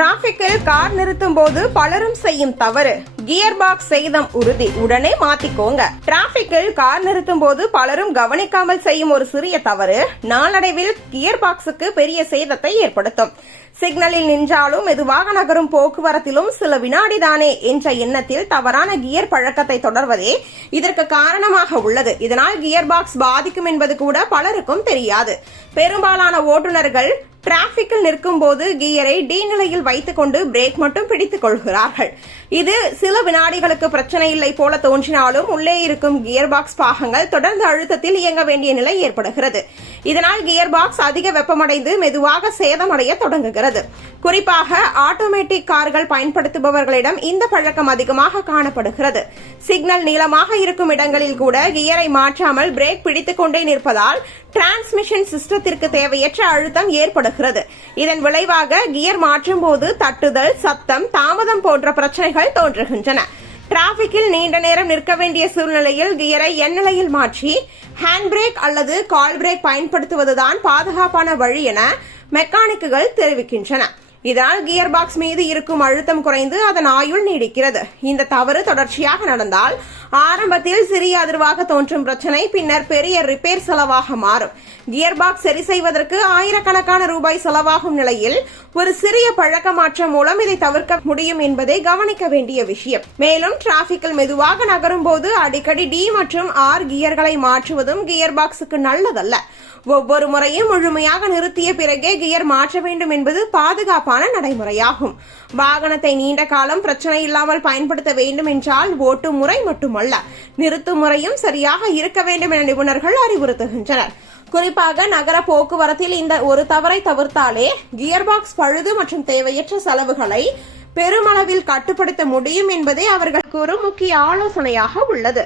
டிராபிக்கில் car நிறுத்தும் போது பலரும் செய்யும் தவறு. கியர் பாக்ஸ் சேதம் உறுதி. உடனே மாத்திக்கோங்க. டிராபிக்கில் கார் நிறுத்தும் போது பலரும் கவனிக்காமல் செய்யும் ஒரு சிறிய தவறு. நாளடைவில் கியர் பாக்ஸுக்கு பெரிய சேதத்தை ஏற்படுத்தும். சிக்னலில் நின்றாலும் மெதுவாக நகரும் போக்குவரத்திலும் சில வினாடிதானே என்ற எண்ணத்தில் தவறான கியர் பழக்கத்தை தொடர்வதே இதற்கு காரணமாக உள்ளது. இதனால் கியர் பாக்ஸ் பாதிக்கும் என்பது கூட பலருக்கும் தெரியாது. பெரும்பாலான ஓட்டுநர்கள் டிராபிக்கில் நிற்கும் போது கியரை டி நிலையில் வைத்துக்கொண்டு பிரேக் மட்டும் பிடித்துக் கொள்கிறார்கள். இது சில வினாடிகளுக்கு பிரச்சனை இல்லை போல தோன்றினாலும் உள்ளே இருக்கும் கியர் பாக்ஸ் பாகங்கள் தொடர்ந்து அழுத்தத்தில் இயங்க வேண்டிய நிலை ஏற்படுகிறது. இதனால் கியர் பாக்ஸ் அதிக வெப்பமடைந்து மெதுவாக சேதமடைய தொடங்குகிறது. குறிப்பாக ஆட்டோமேட்டிக் கார்கள் பயன்படுத்துபவர்களிடம் இந்த பழக்கம் அதிகமாக காணப்படுகிறது. சிக்னல் நீளமாக இருக்கும் இடங்களில் கூட கியரை மாற்றாமல் பிரேக் பிடித்துக் கொண்டே நிற்பதால் டிரான்ஸ்மிஷன் சிஸ்டத்திற்கு தேவையற்ற அழுத்தம் ஏற்படுகிறது. இதன் விளைவாக கியர் மாற்றும் போது தட்டுதல் சத்தம் தாமதம் போன்ற பிரச்சனைகள் தோன்றுகின்றன. டிராபிக்கில் நீண்ட நேரம் நிற்க வேண்டிய சூழ்நிலையில் கியரை என் நிலையில் மாற்றி ஹேண்ட் பிரேக் அல்லது கால் பிரேக் பயன்படுத்துவதுதான் பாதுகாப்பான வழி என மெக்கானிக்குகள் தெரிவிக்கின்றன. இதனால் கியர் பாக்ஸ் மீது இருக்கும் அழுத்தம் குறைந்து அதன் ஆயுள் நீடிக்கிறது. இந்த தவறு தொடர்ச்சியாக நடந்தால் ஆரம்பத்தில் சிறிய அதிர்வாக தோன்றும் பிரச்சனை பின்னர் பெரிய ரிப்பேர் செலவாக மாறும். கியர் பாக்ஸ் சரி செய்வதற்கு ஆயிரக்கணக்கான ரூபாய் செலவாகும் நிலையில் ஒரு சிறிய பழக்க மாற்றம் மூலம் இதை தவிர்க்க முடியும் என்பதை கவனிக்க வேண்டிய விஷயம். மேலும் டிராபிக்கில் மெதுவாக நகரும் போது அடிக்கடி டி மற்றும் ஆர் கியர்களை மாற்றுவதும் கியர் பாக்ஸுக்கு நல்லதல்ல. ஒவ்வொரு முறையும் முழுமையாக நிறுத்திய பிறகே கியர் மாற்ற வேண்டும் என்பது பாதுகாப்பு சிறப்பான நடைமுறையாகும். வாகனத்தை நீண்ட காலம் பிரச்சனை இல்லாமல் பயன்படுத்த வேண்டும் என்றால் ஓட்டு முறை மட்டுமல்ல நிறுத்தும் முறையும் சரியாக இருக்க வேண்டும் என நிபுணர்கள் அறிவுறுத்துகின்றனர். குறிப்பாக நகர போக்குவரத்தில் இந்த ஒரு தவறை தவிர்த்தாலே கியர் பாக்ஸ் பழுது மற்றும் தேவையற்ற செலவுகளை பெருமளவில் கட்டுப்படுத்த முடியும் என்பதே அவர்களுக்கு ஒரு முக்கிய ஆலோசனையாக உள்ளது.